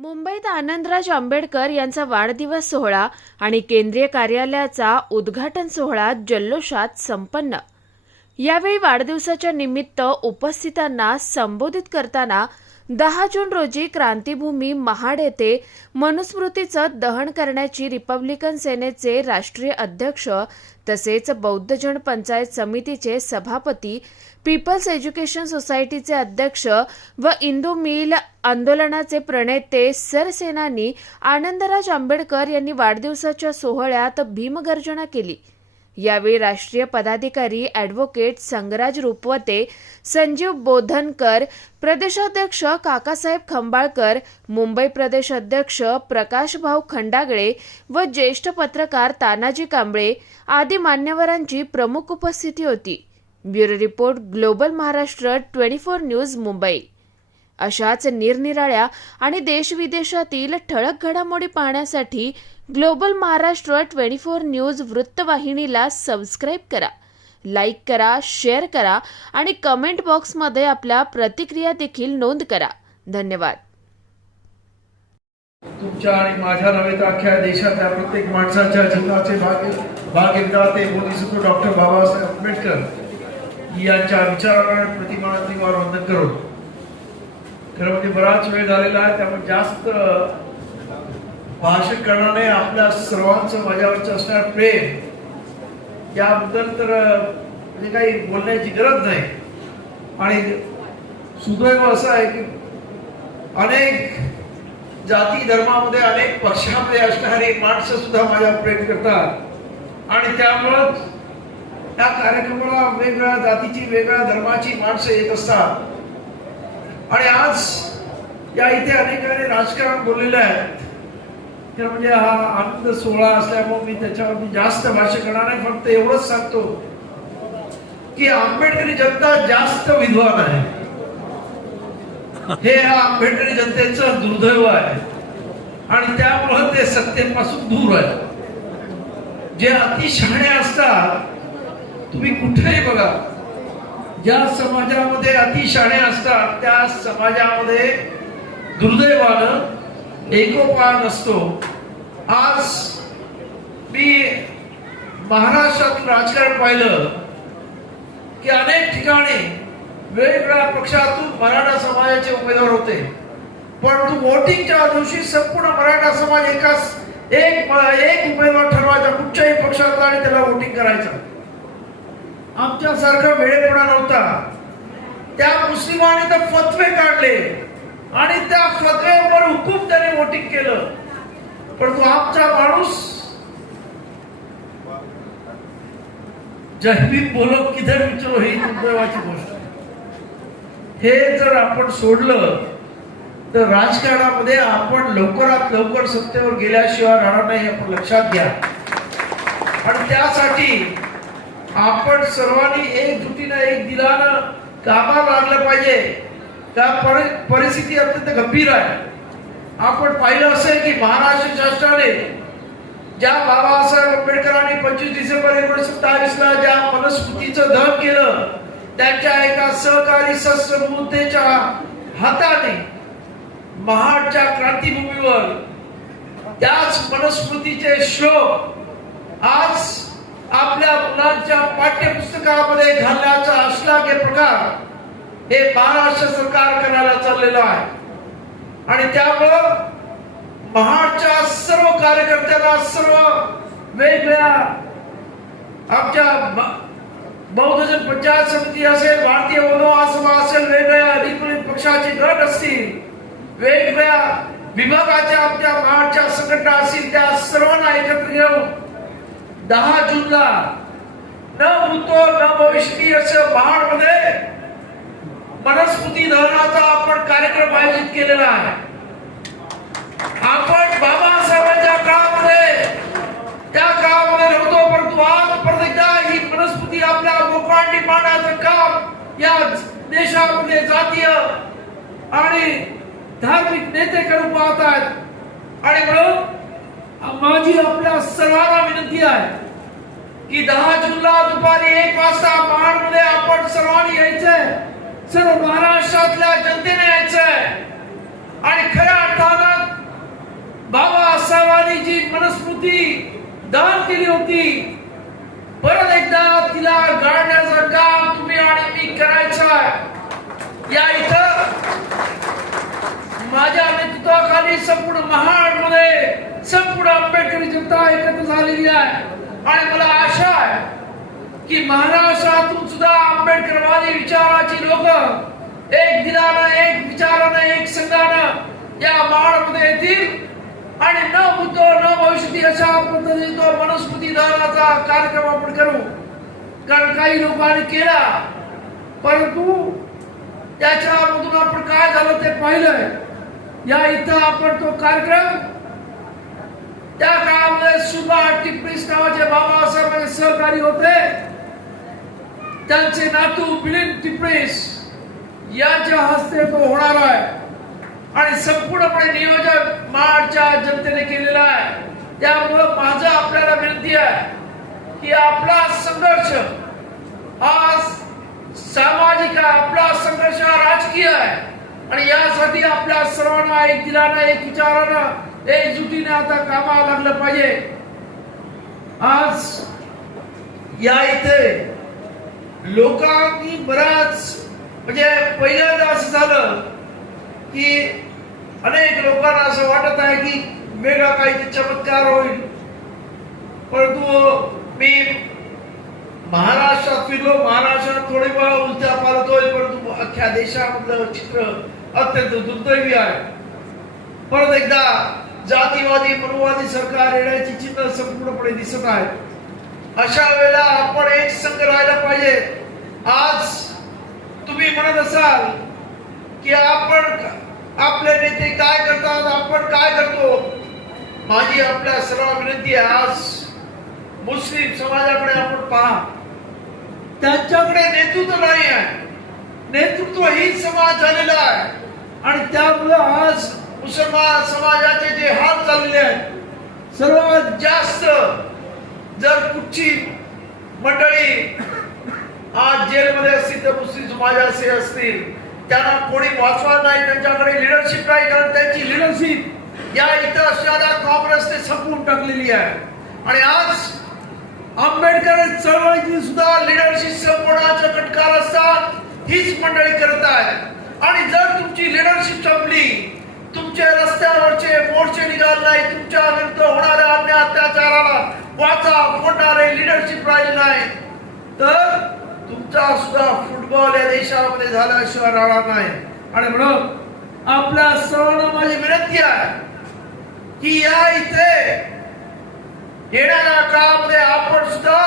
मुंबईत आनंदराज आंबेडकर यांचा वाढदिवस सोहळा आणि केंद्रीय कार्यालयाचा उद्घाटन सोहळा जल्लोषात संपन्न. यावेळी वाढदिवसाच्या निमित्त उपस्थितांना संबोधित करताना दहा जून रोजी क्रांतीभूमी महाड येथे मनुस्मृतीचं दहन करण्याची रिपब्लिकन सेनेचे राष्ट्रीय अध्यक्ष तसेच बौद्धजन पंचायत समितीचे सभापती पीपल्स एज्युकेशन सोसायटीचे अध्यक्ष व इंदू मिल आंदोलनाचे प्रणेते सरसेनानी आनंदराज आंबेडकर यांनी वाढदिवसाच्या सोहळ्यात भीमगर्जना केली. यावेळी राष्ट्रीय पदाधिकारी ॲडव्होकेट संगराज रुपवते संजीव बोधनकर प्रदेशाध्यक्ष काकासाहेब खंबाळकर मुंबई प्रदेश अध्यक्ष प्रकाशभाऊ खंडागळे व ज्येष्ठ पत्रकार तानाजी कांबळे आदी मान्यवरांची प्रमुख उपस्थिती होती. Bureau report global Maharashtra twenty four news Mumbai. अशाच निरनिराळ्या आणि देशविदेशातील ठळक घडामोडी पाहण्यासाठी global Maharashtra twenty four news वृत्तवाहिनीला सबस्क्राईब करा लाईक करा शेअर करा आणि कमेंट बॉक्समध्ये आपल्या प्रतिक्रिया देखील नोंद करा. धन्यवाद. तुमच्या आणि माझ्या नव्हे तर अख्ख्या देशातल्या प्रत्येक माणसाच्या जीवनाचे भाग भागीदार बोधिसत्व डॉक्टर बाबासाहेब आंबेडकर. यांच्या विचारांना प्रतिमानंदीवर वंदन करतो खरं म्हणजे बराच वेळ झालेला आहे त्यामुळे जास्त भाषण करणार नाही आपल्या सर्वांचं माझ्यावरचं असणार प्रेम याबद्दल तर म्हणजे काही बोलण्याची गरज नाही. आणि सुदैव असं आहे की अनेक जाती धर्मामध्ये अनेक पक्षामध्ये असणारी माणसं सुद्धा माझ्या प्रेम करतात. आणि त्यामुळंच त्या कार्यक्रमाला वेगळ्या जातीची वेगळ्या धर्माची माणसं येत असतात. आणि आज या इथे अनेकांनी राजकारण बोललेलं आहे. तर म्हणजे हा आनंद सोहळा असल्यामुळे मी त्याच्यावरती जास्त भाष्य करणार नाही फक्त एवढंच सांगतो की आंबेडकरी जनता जास्त विद्वान आहे. हे या आंबेडकरी जनतेचं दुर्दैव आहे. आणि त्यामुळं ते सत्तेपासून दूर आहे. जे अतिशहाणे असतात तुम्ही कुठेही बघा. ज्या समाजामध्ये अतिशाणे असतात त्या समाजामध्ये दुर्दैवानं एकोपा नसतो. आज मी महाराष्ट्रात राजकारण पाहिलं की अनेक ठिकाणी वेगवेगळ्या पक्षातून मराठा समाजाचे उमेदवार होते. पण वोटिंगच्या दिवशी संपूर्ण मराठा समाज एकाच एक एक उमेदवार ठरवायचा कुठच्याही पक्षातला आणि त्याला वोटिंग करायचं. आमच्यासारखा वेळेपणा नव्हता. त्या मुस्लिमाने तर फतवे काढले. आणि त्या फतव्यावर हुकूम त्याने वोटिंग केलं. पण तो आमचा माणूस जहबी बोलो किधर विचारो ही दुर्दैवाची गोष्ट. हे जर आपण सोडलं तर राजकारणामध्ये आपण लवकरात लवकर सत्तेवर गेल्याशिवाय राहणार नाही हे आपण लक्षात घ्या. आणि त्यासाठी आपण सर्वांनी एकजुटीनं एक दिलानं कामाला लागलं पाहिजे. त्या परि- परिस्थिती अत्यंत गंभीर आहे. आपण पाहिलं असेल की महाराष्ट्र शासनाने ज्या बाबासाहेब आंबेडकरांनी पंचवीस डिसेंबर एकोणीसशे सत्तावीस ला ज्या मनुस्मृतीचं दहन केलं त्यांच्या एका सहकारी शस्त्र हाताने महाडच्या क्रांतीभूमीवर त्याच मनस्मृतीचे श्लोक आज आपल्या मुलांच्या पाठ्यपुस्तकामध्ये घालण्याचा असला के प्रकार हे महाराष्ट्र सरकार करायला चाललेलं आहे. आणि त्यामुळं महाडच्या सर्व कार्यकर्त्यांना सर्व वेगवेगळ्या आमच्या बहुजन पंचायत समिती असेल भारतीय वनवासभा असेल वेगवेगळ्या रिपब्लिक पक्षाचे गट असतील वेगवेगळ्या विभागाच्या आमच्या महाडच्या संघटना असतील त्या सर्वांना एकत्र घेऊन दहा जूनला न भूतो न भविष्यती असं महाडमध्ये मनस्मृती दहनाचा आपण कार्यक्रम आयोजित केलेला आहे. आपण बाबासाहेबांच्या काळामध्ये त्या काळामध्ये नव्हतो परंतु आज परत ही मनस्मृती आपल्या लोकांनी पाण्याचं काम या देशामध्ये जातीय आणि धार्मिक नेते करून पाहत आहेत आणि म्हणून माझी आपल्या सर्वांना विनंती आहे की दहा जूनला दुपारी एक वाजता महाडमध्ये आपण सर्वांनी यायचंय सर्व महाराष्ट्रातल्या जनतेने यायचंय. आणि खऱ्या अर्थानं मनस्मृती दान केली होती. परत एकदा तिला गाळण्याचं काम तुम्ही आणि मी करायचं या इथं माझ्या नेतृत्वाखाली संपूर्ण महाडमध्ये संपूर्ण आंबेडकरी जनता एकत्र झालेली आहे. आणि मला आशा आहे की महाराष्ट्रातून सुद्धा आंबेडकरवादी विचाराची लोक एक दिलानं एक विचारानं एक संघानं या माळमध्ये येतील. आणि न बुद्ध न भविष्यती अशा पद्धतीने तो मनुस्मृती दानाचा कार्यक्रम आपण करू. कारण काही लोकांनी केला. परंतु त्याच्यामधून आपण काय झालं ते पाहिलंय? या इथं आपण तो कार्यक्रम त्या काळामध्ये सुभा टिप्पणीस नावाचे बाबा साहेब सहकारी होते. त्यांचे नातू मिलिंद टिपरीस यांच्या हस्ते तो होणार आहे. आणि संपूर्णपणे नियोजन महाडच्या जनतेने केलेलं आहे. त्यामुळं माझं आपल्याला विनंती आहे की आपला संघर्ष हा सामाजिक आहे आपला संघर्ष हा राजकीय आहे. आणि यासाठी आपल्या सर्वांना एक दिलानं एक विचारानं एकजुटीने आता कामाला लागलं पाहिजे. आज या इथे लोकांनी बराच म्हणजे पहिल्यांदा असं झालं की अनेक लोकांना असं वाटत आहे की वेगळा काही चमत्कार होईल. परंतु मी महाराष्ट्रात फिरलो महाराष्ट्रात थोडे वेळा उलट्या पालत होईल परंतु अख्ख्या देशामधलं चित्र अत्यंत दुर्दैवी आहे. परत एकदा जातीवादी मनुवादी सरकार येण्याची चिन्ह संपूर्णपणे दिसत आहेत अशा वेळेला आपण एक संघ राहायला पाहिजे. आज तुम्ही म्हणत असाल की आपण आपले नेते काय करतात आपण काय करतो? माझी आपल्या सर्व विनंती आहे आज मुस्लिम समाजाकडे आपण पहा. त्यांच्याकडे नेतृत्व नाही आहे. नेतृत्व ही समाज झालेला आहे. आणि त्यामुळे आज मुसलमान समाजाचे जे हाल चाललेले आहेत सर्वात जास्त जर कुठची मंडळी आज जेलमध्ये असतील तर मुस्लिम समाजाचे असतील त्यांना कोणी वाचवा नाही त्यांच्याकडे लिडरशिप नाही कारण त्यांची लिडरशिप या इतर असणाऱ्या काँग्रेसने संपवून टाकलेली आहे. आणि आज आंबेडकर चळवळीतील सुद्धा लिडरशिप संपवण्याचा कटकार असतात हीच मंडळी करत आहे. आणि जर तुमची लिडरशिप संपली तुमचे रस्त्यावरचे मोर्चे निघाल नाही तुमच्या विरुद्ध होणाऱ्या अन्य अत्याचाराला वाचा फोडणारे लिडरशिप राहिले नाही तर तुमचा सुद्धा फुटबॉल या देशामध्ये झाल्याशिवाय राहणार नाही. आणि म्हणून आपल्या सर्वांना माझी विनंती आहे की या इथे येणाऱ्या काळामध्ये आपण सुद्धा